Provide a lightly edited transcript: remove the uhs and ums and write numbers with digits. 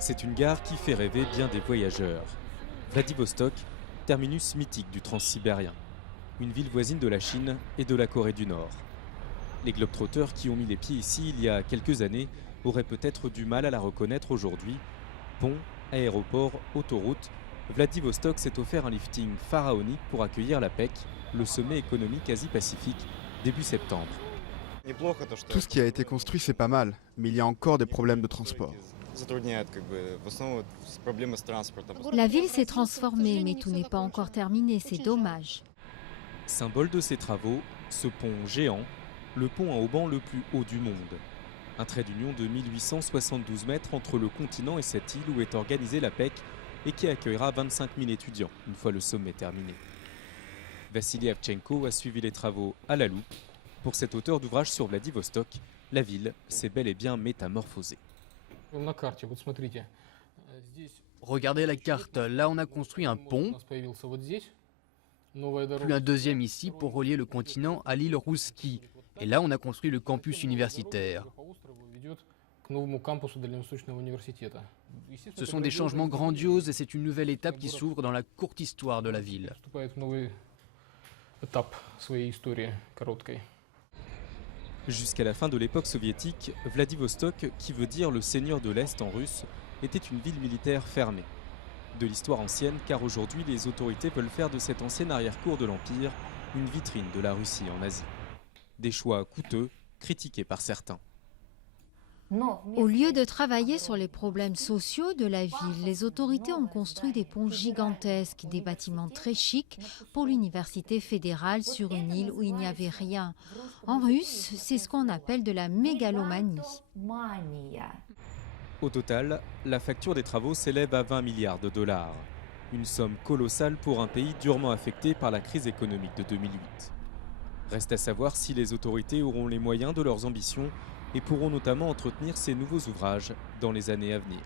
C'est une gare qui fait rêver bien des voyageurs. Vladivostok, terminus mythique du transsibérien. Une ville voisine de la Chine et de la Corée du Nord. Les globetrotters qui ont mis les pieds ici il y a quelques années auraient peut-être du mal à la reconnaître aujourd'hui. Pont, aéroport, autoroute, Vladivostok s'est offert un lifting pharaonique pour accueillir la PEC, le sommet économique Asie-Pacifique, début septembre. Tout ce qui a été construit, c'est pas mal, mais il y a encore des problèmes de transport. La ville s'est transformée, mais tout n'est pas encore terminé, c'est dommage. Symbole de ces travaux, ce pont géant, le pont à haubans le plus haut du monde. Un trait d'union de 1872 mètres entre le continent et cette île où est organisée la PEC et qui accueillera 25 000 étudiants une fois le sommet terminé. Vassili Avchenko a suivi les travaux à la loupe. Pour cet auteur d'ouvrage sur Vladivostok, la ville s'est bel et bien métamorphosée. Regardez la carte, là on a construit un pont, puis un deuxième ici pour relier le continent à l'île Rousski. Et là on a construit le campus universitaire. Ce sont des changements grandioses et c'est une nouvelle étape qui s'ouvre dans la courte histoire de la ville. Jusqu'à la fin de l'époque soviétique, Vladivostok, qui veut dire le seigneur de l'Est en russe, était une ville militaire fermée. De l'histoire ancienne, car aujourd'hui les autorités veulent faire de cette ancienne arrière-cour de l'Empire une vitrine de la Russie en Asie. Des choix coûteux, critiqués par certains. Au lieu de travailler sur les problèmes sociaux de la ville, les autorités ont construit des ponts gigantesques, des bâtiments très chics pour l'université fédérale sur une île où il n'y avait rien. En russe, c'est ce qu'on appelle de la mégalomanie. Au total, la facture des travaux s'élève à 20 milliards de dollars. Une somme colossale pour un pays durement affecté par la crise économique de 2008. Reste à savoir si les autorités auront les moyens de leurs ambitions et pourront notamment entretenir ces nouveaux ouvrages dans les années à venir.